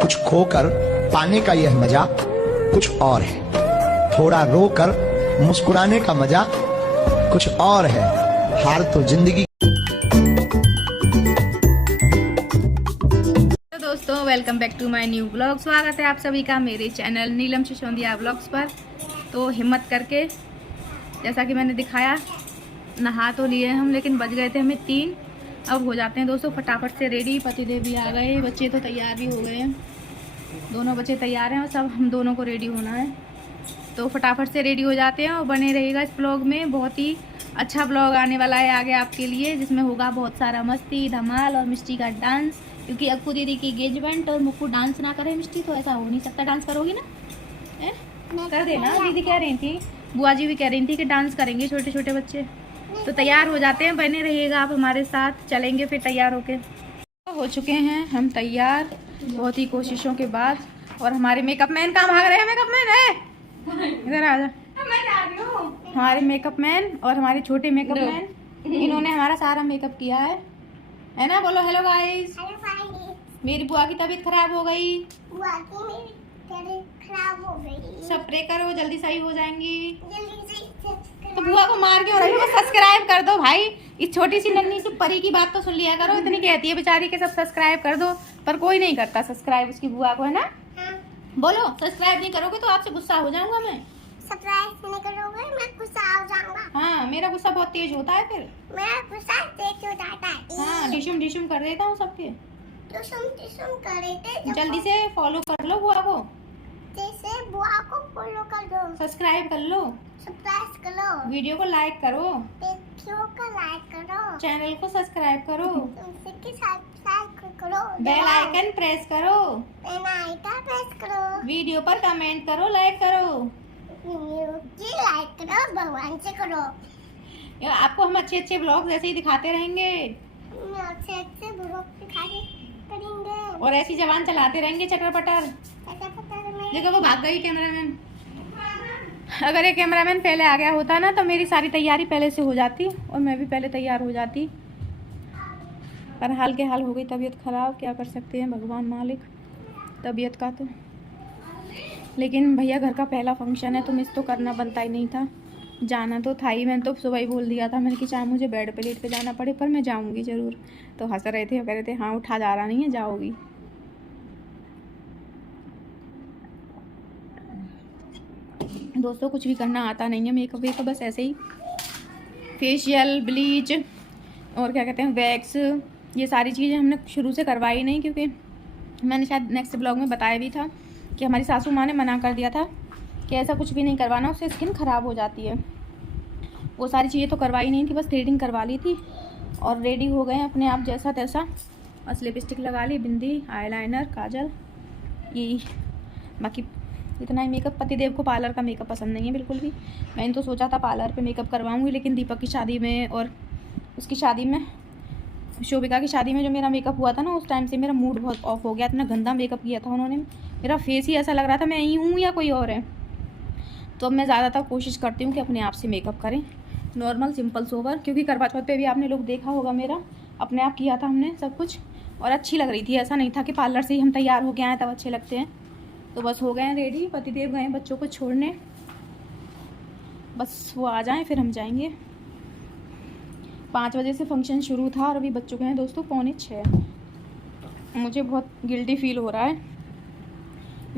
कुछ खोकर पाने का यह मजा कुछ और है। थोड़ा रोकर मुस्कुराने का मजा कुछ और है। हार तो जिंदगी। तो दोस्तों, welcome back to my new blog. स्वागत है आप सभी का मेरे चैनल नीलम सिसोदिया ब्लॉग्स पर। तो हिम्मत करके, जैसा कि मैंने दिखाया, नहा तो लिए हम, लेकिन बज गए थे हमें 3। अब हो जाते हैं दोस्तों फटाफट से रेडी। पतिदेव भी आ गए, बच्चे तो तैयार भी हो गए हैं, दोनों बच्चे तैयार हैं और सब हम दोनों को रेडी होना है। तो फटाफट से रेडी हो जाते हैं और बने रहेगा इस ब्लॉग में। बहुत ही अच्छा ब्लॉग आने वाला है आगे आपके लिए, जिसमें होगा बहुत सारा मस्ती, धमाल और मिष्टी का डांस। क्योंकि अक्कू दीदी की एंगेजमेंट और मुक्कू डांस ना करे मिष्टी, तो ऐसा हो नहीं सकता। डांस करोगी ना? कर देना। दीदी कह रही थी, बुआ जी भी कह रही थी कि डांस करेंगे छोटे छोटे बच्चे। तो तैयार हो जाते हैं, बने रहिएगा आप हमारे साथ। चलेंगे फिर तैयार होके। हो चुके हैं हम तैयार बहुत ही कोशिशों के बाद। और हमारे मेकअप मैन कहाँ भाग रहे हैं? मेकअप मैन है, इधर आ जा। हमारे मेकअप मैन और हमारे छोटे मेकअप मैन, इन्होंने हमारा सारा मेकअप किया है ना? बोलो हेलो गाइस। मेरी बुआ की तबीयत खराब हो गई। सब प्रे करो जल्दी सही हो जाएंगी। तो बुआ को मार के हो रही है। सब्सक्राइब कर दो भाई। इस छोटी सी नन्ही सी परी की बात तो सुन लिया करो। इतनी कहती है बेचारी के सब सब्सक्राइब कर दो, पर कोई नहीं करता सब्सक्राइब उसकी बुआ को, है ना? बोलो, सब्सक्राइब नहीं करोगे तो आपसे गुस्सा हो जाऊंगा मैं। सब्सक्राइब नहीं करोगे मैं गुस्सा हो जाऊंगा। हाँ, मेरा गुस्सा बहुत तेज होता है फिर। मेरा गुस्सा तेज हो जाता है। हाँ, डिशुम डिशुम कर देता हूँ सबके। डिशुम कर देते। जल्दी से फॉलो कर लो बुआ को। जैसे बुआ को फॉलो कर दो, सब्सक्राइब कर लो, सब्सक्राइब करो, वीडियो को लाइक करो, वीडियो को लाइक करो, चैनल को सब्सक्राइब करो, तुमसे सब्सक्राइब करो, बेल आइकन प्रेस करो, बेल आइकन प्रेस करो, वीडियो पर कमेंट करो, लाइक करो। वीडियो की लाइक करो, भगवान से करो। आपको हम अच्छे अच्छे ब्लॉग ऐसे ही दिखाते रहेंगे अच्छे अच्छे ब्लॉग दिखाई करेंगे और ऐसी जबान चलाते रहेंगे चटर पटर। देखो वो भाग गई कैमरामैन। अगर ये कैमरामैन पहले आ गया होता ना, तो मेरी सारी तैयारी पहले से हो जाती और मैं भी पहले तैयार हो जाती। पर हाल के हाल हो गई तबीयत खराब, क्या कर सकते हैं भगवान मालिक तबीयत का। तो लेकिन भैया घर का पहला फंक्शन है तो मिस तो करना बनता ही नहीं था। जाना तो था ही। मैंने तो सुबह ही बोल दिया था, मैंने कि चाहे मुझे बेड पे लेट के जाना पड़े पर मैं जाऊंगी ज़रूर। तो हंस रहे थे, कह रहे थे हाँ उठा जा रहा नहीं है, जाओगी। दोस्तों कुछ भी करना आता नहीं है। मेकअप वेकअप बस ऐसे ही, फेशियल, ब्लीच और क्या कहते हैं वैक्स, ये सारी चीज़ें हमने शुरू से करवाई नहीं, क्योंकि मैंने शायद नेक्स्ट ब्लॉग में बताया भी था कि हमारी सासू माँ ने मना कर दिया था कि ऐसा कुछ भी नहीं करवाना, उससे स्किन ख़राब हो जाती है। वो सारी चीज़ें तो करवाई नहीं थी, बस थ्रेडिंग करवा ली थी और रेडी हो गए अपने आप जैसा तैसा। बस लिपस्टिक लगा ली, बिंदी, आईलाइनर, काजल, ये बाकी इतना ही मेकअप। पतिदेव को पार्लर का मेकअप पसंद नहीं है बिल्कुल भी। मैंने तो सोचा था पार्लर पे मेकअप करवाऊंगी, लेकिन दीपक की शादी में और उसकी शादी में, शोभिका की शादी में जो मेरा मेकअप हुआ था ना, उस टाइम से मेरा मूड बहुत ऑफ हो गया। इतना गंदा मेकअप किया था उन्होंने, मेरा फेस ही ऐसा लग रहा था मैं यही हूँ या कोई और है। तो अब मैं ज़्यादातर कोशिश करती हूँ कि अपने आप से मेकअप करें, नॉर्मल सिंपल सोवर। क्योंकि करवा चौथ पे भी आपने लोग देखा होगा, मेरा अपने आप किया था हमने सब कुछ और अच्छी लग रही थी। ऐसा नहीं था कि पार्लर से ही हम तैयार हो गए आए तब अच्छे लगते हैं। तो बस हो गए हैं रेडी, पतिदेव गए बच्चों को छोड़ने, बस वो आ जाएं फिर हम जाएंगे। 5 बजे से फंक्शन शुरू था और अभी बज चुके हैं दोस्तों 5:45। मुझे बहुत गिल्टी फील हो रहा है।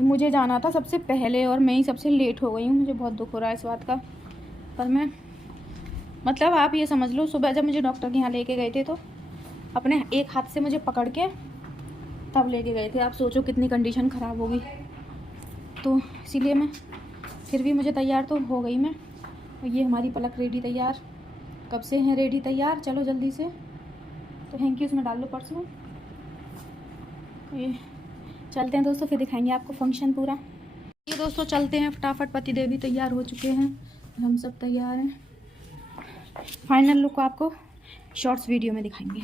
मुझे जाना था सबसे पहले और मैं ही सबसे लेट हो गई हूँ। मुझे बहुत दुख हो रहा है इस बात का। पर मैं, मतलब आप ये समझ लो, सुबह जब मुझे डॉक्टर के यहाँ लेके गए थे तो अपने एक हाथ से मुझे पकड़ के तब लेके गए थे। आप सोचो कितनी कंडीशन ख़राब हो गई। तो इसीलिए मैं, फिर भी मुझे तैयार तो हो गई मैं। और ये हमारी पलक रेडी तैयार, कब से हैं रेडी तैयार। चलो जल्दी से। तो थैंक यू, इसमें डाल लो परसों। ये चलते हैं दोस्तों, फिर दिखाएंगे आपको फंक्शन पूरा। ये दोस्तों चलते हैं फटाफट। पतिदेव भी तैयार हो चुके हैं, हम सब तैयार हैं। फाइनल लुक आपको शॉर्ट्स वीडियो में दिखाएंगे।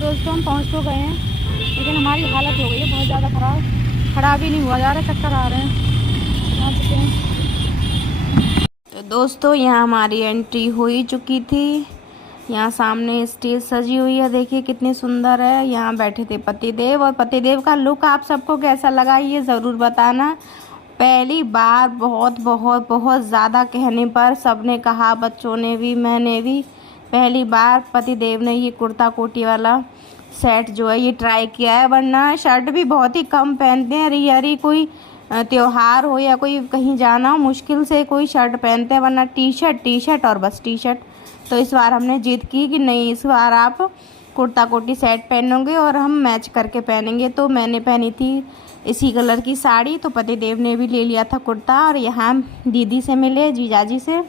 दोस्तों हम पहुंच तो गए हैं, लेकिन हमारी हालत हो गई है बहुत ज़्यादा ख़राब। खड़ा भी नहीं हुआ जा रहा, चक्कर आ रहे हैं। आ चुके हैं। तो दोस्तों यहाँ हमारी एंट्री हो ही चुकी थी। यहाँ सामने स्टेज सजी हुई है, देखिए कितनी सुंदर है। यहाँ बैठे थे पतिदेव, और पतिदेव का लुक आप सबको कैसा लगा ये ज़रूर बताना। पहली बार बहुत बहुत बहुत ज़्यादा कहने पर सबने कहा, बच्चों ने भी मैंने भी, पहली बार पतिदेव ने ये कुर्ता कोटी वाला सेट जो है ये ट्राई किया है। वरना शर्ट भी बहुत ही कम पहनते हैं, रियरी कोई त्योहार हो या कोई कहीं जाना हो मुश्किल से कोई शर्ट पहनते हैं, वरना टी शर्ट और बस टी शर्ट। तो इस बार हमने जिद की कि नहीं, इस बार आप कुर्ता कोटी सेट पहनोगे और हम मैच करके पहनेंगे। तो मैंने पहनी थी इसी कलर की साड़ी, तो पतिदेव ने भी ले लिया था कुर्ता। और यहाँ दीदी से मिले, जीजाजी से।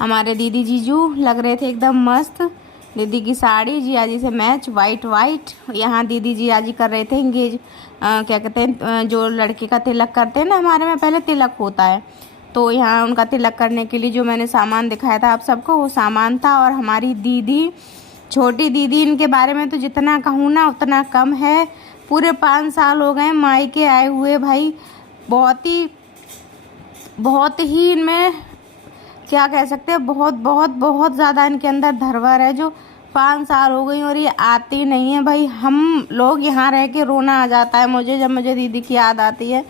हमारे दीदी जीजू लग रहे थे एकदम मस्त। दीदी की साड़ी जीजाजी से मैच, वाइट। यहाँ दीदी जीजाजी कर रहे थे इंगेज, क्या कहते हैं, जो लड़के का तिलक करते हैं ना, हमारे में पहले तिलक होता है। तो यहाँ उनका तिलक करने के लिए जो मैंने सामान दिखाया था आप सबको, वो सामान था। और हमारी दीदी, छोटी दीदी, इनके बारे में तो जितना कहूँ ना उतना कम है। पूरे 5 साल हो गए मायके आए हुए भाई। बहुत ही इनमें क्या कह सकते हैं, बहुत ज़्यादा इनके अंदर धरवर है, जो 5 साल हो गई और ये आती नहीं है भाई। हम लोग यहाँ रह के रोना आ जाता है मुझे, जब मुझे दीदी की याद आती है।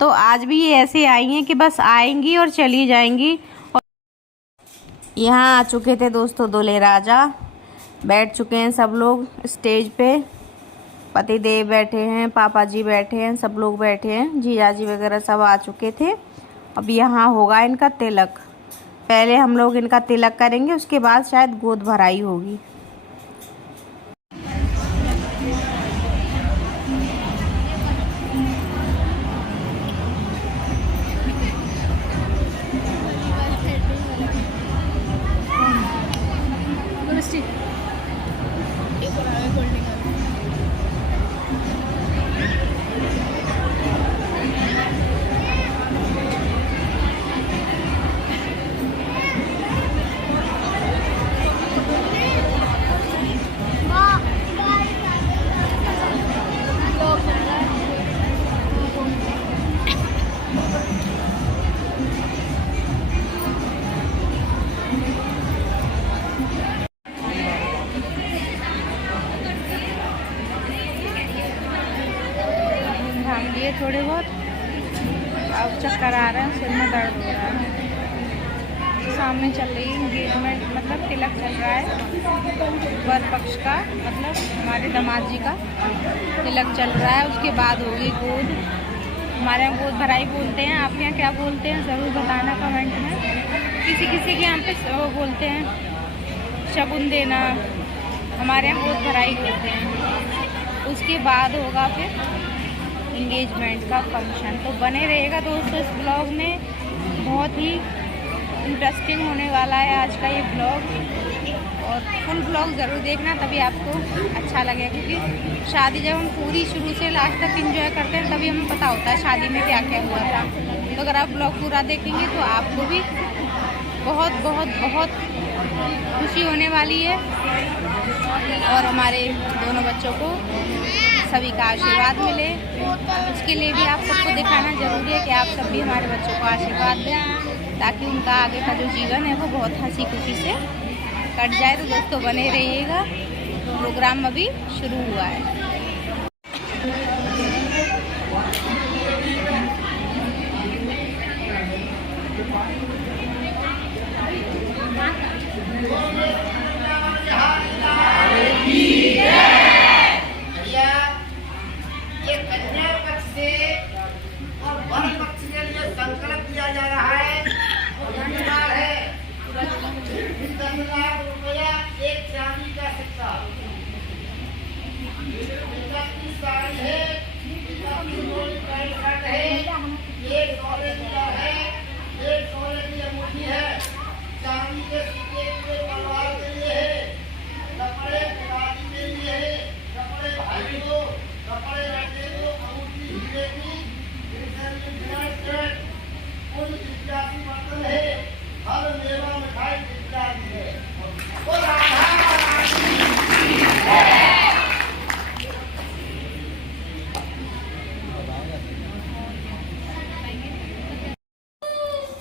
तो आज भी ये ऐसे आई हैं कि बस आएंगी और चली जाएंगी। और यहाँ आ चुके थे दोस्तों दूल्हे राजा, बैठ चुके हैं सब लोग स्टेज पे। पतिदेव बैठे हैं, पापा जी बैठे हैं, सब लोग बैठे हैं, जीजाजी वगैरह सब आ चुके थे। अब यहाँ होगा इनका तिलक। पहले हम लोग इनका तिलक करेंगे, उसके बाद शायद गोद भराई होगी। लिए थोड़े बहुत, अब चक्कर आ रहे हैं, सिर में दर्द हो रहा है। सामने चल रही इंगेजमेंट, मतलब तिलक चल रहा है वर पक्ष का, मतलब हमारे दामाद जी का तिलक चल रहा है। उसके बाद होगी गोद। हमारे यहाँ गोद भराई बोलते हैं, आपके यहाँ क्या बोलते हैं ज़रूर बताना कमेंट में। किसी किसी के यहाँ पे वो बोलते हैं शगुन देना, हमारे यहाँ गोद भराई बोलते हैं। उसके बाद होगा फिर इंगेजमेंट का फंक्शन। तो बने रहेगा दोस्तों इस ब्लॉग में, बहुत ही इंटरेस्टिंग होने वाला है आज का ये ब्लॉग। और फुल ब्लॉग ज़रूर देखना, तभी आपको अच्छा लगेगा। क्योंकि शादी जब हम पूरी शुरू से लास्ट तक एंजॉय करते हैं, तभी हमें पता होता है शादी में क्या क्या हुआ था। तो अगर आप ब्लॉग पूरा देखेंगे तो आपको भी बहुत बहुत बहुत खुशी होने वाली है। और हमारे दोनों बच्चों को सभी का आशीर्वाद मिले, उसके लिए भी आप सबको दिखाना ज़रूरी है कि आप सब भी हमारे बच्चों को आशीर्वाद दें, ताकि उनका आगे का जो जीवन है वो बहुत हंसी खुशी से कट जाए। तो दोस्तों बने रहिएगा, प्रोग्राम अभी शुरू हुआ है।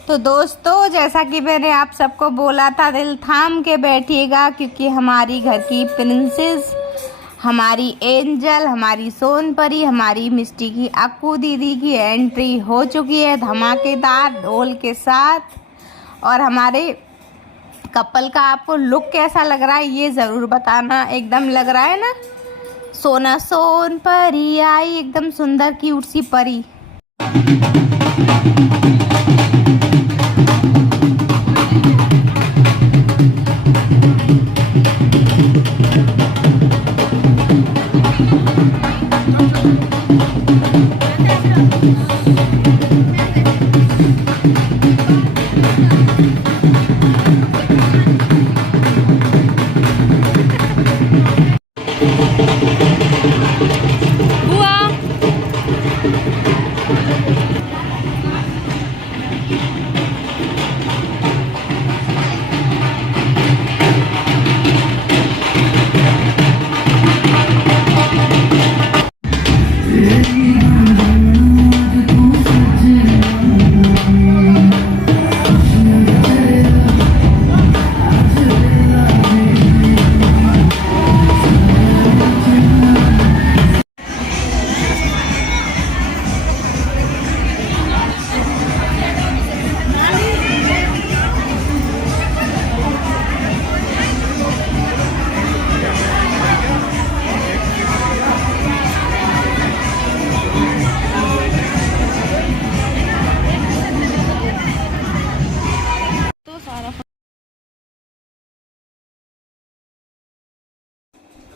तो दोस्तों, जैसा कि मैंने आप सबको बोला था, दिल थाम के बैठिएगा, क्योंकि हमारी घर की प्रिंसेस, हमारी एंजल, हमारी सोनपरी, हमारी मिस्टी की अक्कू दीदी की एंट्री हो चुकी है धमाकेदार ढोल के साथ। और हमारे कपल का आपको लुक कैसा लग रहा है ये ज़रूर बताना। एकदम लग रहा है ना, सोना सोनपरी आई, एकदम सुंदर क्यूट सी परी।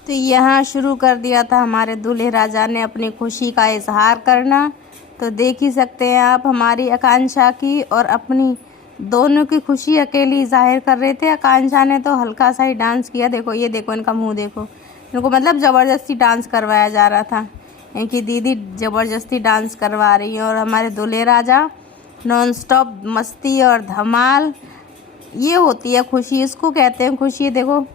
तो यहाँ शुरू कर दिया था हमारे दूल्हे राजा ने अपनी खुशी का इजहार करना। तो देख ही सकते हैं आप हमारी आकांक्षा की और अपनी दोनों की खुशी अकेली जाहिर कर रहे थे। आकांक्षा ने तो हल्का सा ही डांस किया, देखो ये देखो इनका मुंह देखो, इनको मतलब ज़बरदस्ती डांस करवाया जा रहा था, इनकी दीदी ज़बरदस्ती डांस करवा रही है। और हमारे दूल्हे राजा नॉन स्टॉप मस्ती और धमाल, ये होती है खुशी, इसको कहते हैं खुशी। देखो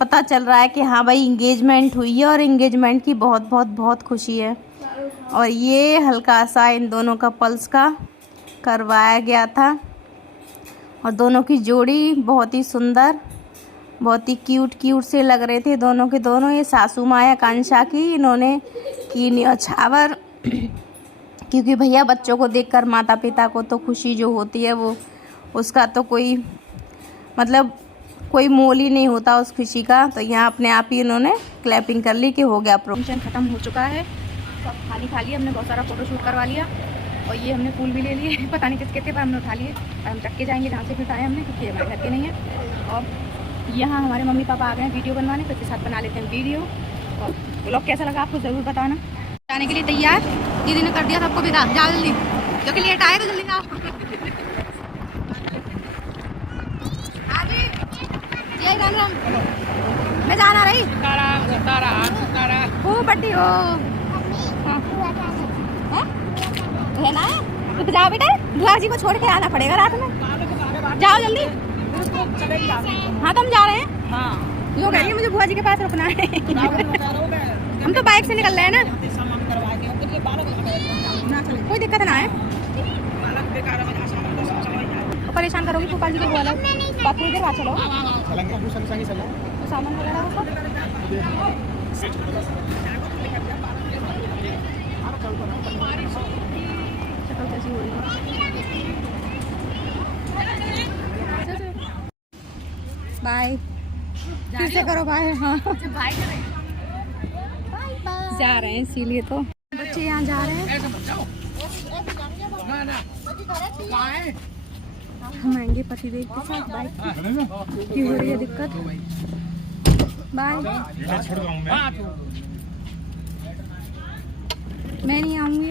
पता चल रहा है कि हाँ भाई इंगेजमेंट हुई है और इंगेजमेंट की बहुत बहुत बहुत खुशी है। और ये हल्का सा इन दोनों का पल्स का करवाया गया था। और दोनों की जोड़ी बहुत ही सुंदर, बहुत ही क्यूट से लग रहे थे दोनों के दोनों। ये सासू माँ आकांक्षा की, इन्होंने की न्योछावर क्योंकि भैया बच्चों को देखकर माता पिता को तो खुशी जो होती है वो, उसका तो कोई मतलब कोई मोल ही नहीं होता उस खुशी का। तो यहाँ अपने आप ही उन्होंने क्लैपिंग कर ली कि हो गया, प्रोग्राम ख़त्म हो चुका है। सब खाली खाली हमने बहुत सारा फोटोशूट करवा लिया और ये हमने फूल भी ले लिए, पता नहीं किसके थे पर हमने उठा लिए। और हम चक्के जाएंगे जहाँ से फिर आए हमने, क्योंकि हमारे घर के नहीं है। और यहाँ हमारे मम्मी पापा आ गए हैं वीडियो बनवाने, तो इसके साथ बना लेते हैं वीडियो। और ब्लॉग कैसा लगा आपको ज़रूर बताना। जाने के लिए तैयार, दीदी ने कर दिया सबको विदा, जल्दी क्योंकि लेट आए तो जल्दी आओ। राम राम, मैं जाना रही वो बट्टी हो है ना। तो जाओ बेटा, बुआ जी को छोड़ के आना पड़ेगा रात में, जाओ जल्दी। हाँ तो हम जा रहे हैं। हाँ लोग कह रही है मुझे बुआ जी के पास रुकना है। हम तो बाइक से निकल रहे हैं ना, कोई दिक्कत ना है। परेशान करोगी भोपाल जी के बुआ लोग, बात थोड़ी देर बाद चलो। सामान वगैरह वो सब बाय, फिर से करो बाय। हाँ जा रहे हैं इसीलिए तो बच्चे यहाँ जा रहे हैं। हम आएंगे पतिदेव के साथ, बाइक की हो रही है दिक्कत। बाय, मैं नहीं आऊंगी।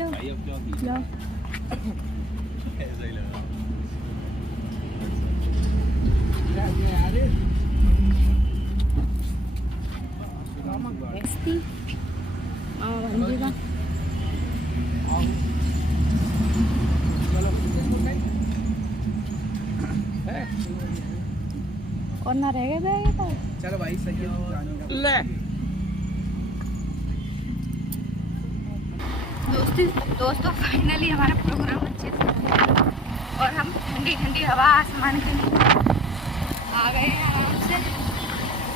और ना रह गए बैग तो चलो भाई सही है ले। दोस्तों फाइनली हमारा प्रोग्राम अच्छे से और हम ठंडी ठंडी हवा आसमान के आ गए हैं आराम से।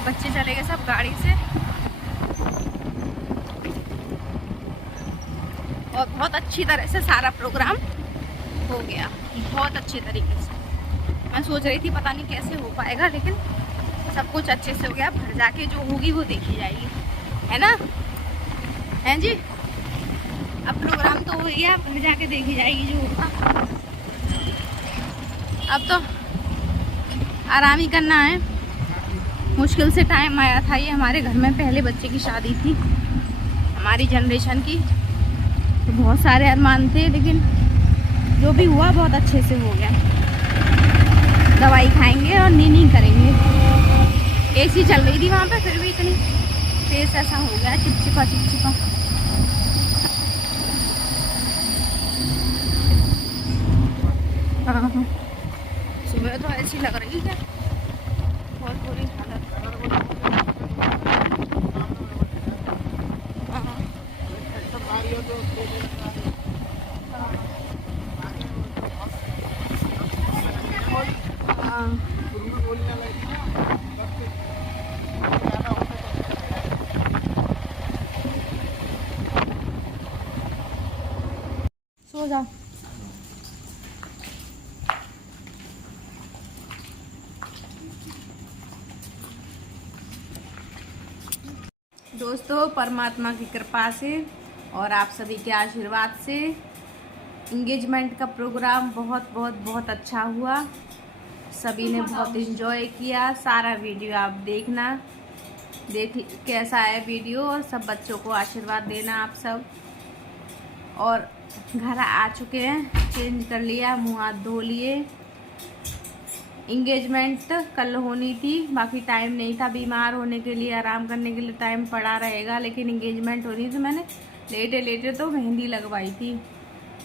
बच्चे चले गए सब गाड़ी से और बहुत अच्छी तरह से सारा प्रोग्राम हो गया, बहुत अच्छी तरीके से। मैं सोच रही थी पता नहीं कैसे हो पाएगा, लेकिन सब कुछ अच्छे से हो गया। घर जाके जो होगी वो देखी जाएगी, है ना? हैं जी? अब प्रोग्राम तो हो गया, घर जाके देखी जाएगी जो होगा। अब तो आराम ही करना है। मुश्किल से टाइम आया था ये हमारे घर में, पहले बच्चे की शादी थी हमारी जनरेशन की, तो बहुत सारे अरमान थे, लेकिन जो भी हुआ बहुत अच्छे से हो गया। दवाई खाएंगे और नींद करेंगे। एसी चल रही थी वहाँ पे, फिर भी इतनी फेस ऐसा हो गया चिपचिपा चिपचिपा। हाँ हाँ, सुबह तो ऐसी लग रही है बहुत बुरी हालत। सो जाओ। दोस्तों, परमात्मा की कृपा से और आप सभी के आशीर्वाद से इंगेजमेंट का प्रोग्राम बहुत बहुत बहुत अच्छा हुआ। सभी ने बहुत एंजॉय किया। सारा वीडियो आप देखना, देख कैसा है वीडियो, और सब बच्चों को आशीर्वाद देना आप सब। और घर आ चुके हैं, चेंज कर लिया, मुँह हाथ धो लिए। इंगेजमेंट कल होनी थी, बाकी टाइम नहीं था, बीमार होने के लिए, आराम करने के लिए टाइम पड़ा रहेगा, लेकिन इंगेजमेंट होनी थी। मैंने लेटे लेटे तो मेहंदी लगवाई थी,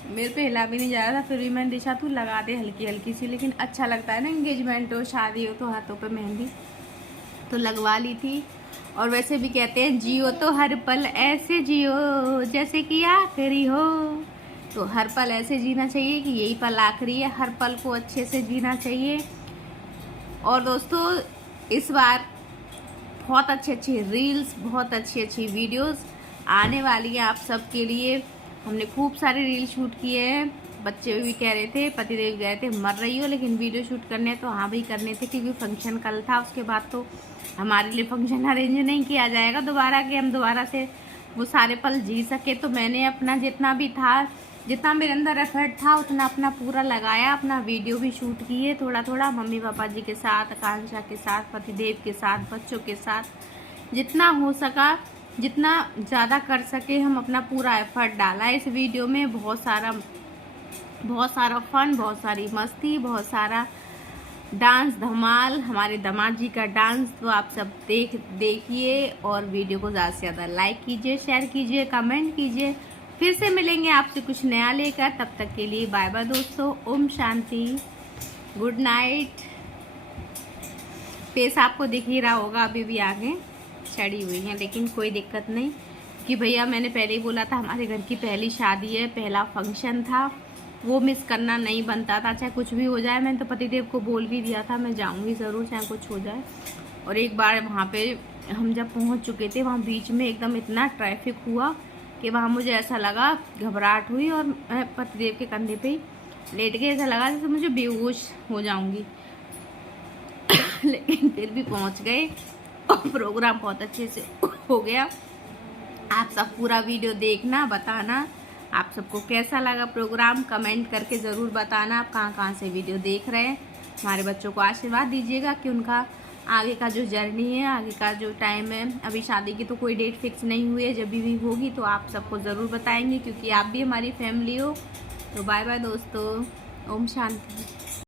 मेरे पे हिला भी नहीं जा रहा था, फिर भी मैंने दिशा तू लगा दे हल्की हल्की सी। लेकिन अच्छा लगता है ना, इंगेजमेंट हो, शादी हो तो हाथों पे मेहंदी, तो लगवा ली थी। और वैसे भी कहते हैं जियो तो हर पल ऐसे जियो जैसे कि आखिरी हो, तो हर पल ऐसे जीना चाहिए कि यही पल आखिरी है। हर पल को अच्छे से जीना चाहिए। और दोस्तों, इस बार बहुत अच्छी अच्छी रील्स, बहुत अच्छी अच्छी वीडियोस आने वाली हैं आप सबके लिए। हमने खूब सारे रील शूट किए हैं। बच्चे भी कह रहे थे, पतिदेव कह रहे थे मर रही हो लेकिन वीडियो शूट करने, तो हाँ भाई करने थे, क्योंकि फंक्शन कल था। उसके बाद तो हमारे लिए फंक्शन अरेंज नहीं किया जाएगा दोबारा, कि हम दोबारा से वो सारे पल जी सके। तो मैंने अपना जितना भी था, जितना मेरे अंदर एफर्ट था, उतना अपना पूरा लगाया। अपना वीडियो भी शूट किए थोड़ा थोड़ा, मम्मी पापा जी के साथ, आकांक्षा के साथ, पतिदेव के साथ, बच्चों के साथ, जितना हो सका, जितना ज़्यादा कर सके, हम अपना पूरा एफर्ट डाला इस वीडियो में। बहुत सारा फन, बहुत सारी मस्ती, बहुत सारा डांस धमाल, हमारे दामाद जी का डांस, तो आप सब देखिए। और वीडियो को ज़्यादा से ज़्यादा लाइक कीजिए, शेयर कीजिए, कमेंट कीजिए। फिर से मिलेंगे आपसे कुछ नया लेकर, तब तक के लिए बाय बाय दोस्तों। Om Shanti, good night. Face आपको दिख ही रहा होगा, अभी भी आगे चढ़ी हुई हैं, लेकिन कोई दिक्कत नहीं, कि भैया मैंने पहले ही बोला था, हमारे घर की पहली शादी है, पहला फंक्शन था, वो मिस करना नहीं बनता था, चाहे कुछ भी हो जाए। मैंने तो पतिदेव को बोल भी दिया था मैं जाऊंगी ज़रूर, चाहे कुछ हो जाए। और एक बार वहाँ पे हम जब पहुँच चुके थे, वहाँ बीच में एकदम इतना ट्रैफिक हुआ कि वहाँ मुझे ऐसा लगा, घबराहट हुई और मैं पतिदेव के कंधे पे ही लेट गई, ऐसा लगा जैसे मुझे बेहोश हो जाऊंगी। लेकिन फिर भी पहुँच गए और प्रोग्राम बहुत अच्छे से हो गया। आप सब पूरा वीडियो देखना, बताना आप सबको कैसा लगा प्रोग्राम, कमेंट करके ज़रूर बताना आप कहाँ से वीडियो देख रहे हैं। हमारे बच्चों को आशीर्वाद दीजिएगा कि उनका आगे का जो जर्नी है, आगे का जो टाइम है, अभी शादी की तो कोई डेट फिक्स नहीं हुई है, जब भी होगी तो आप सबको ज़रूर बताएंगे, क्योंकि आप भी हमारी फैमिली हो। तो बाय बाय दोस्तों, ओम शांति।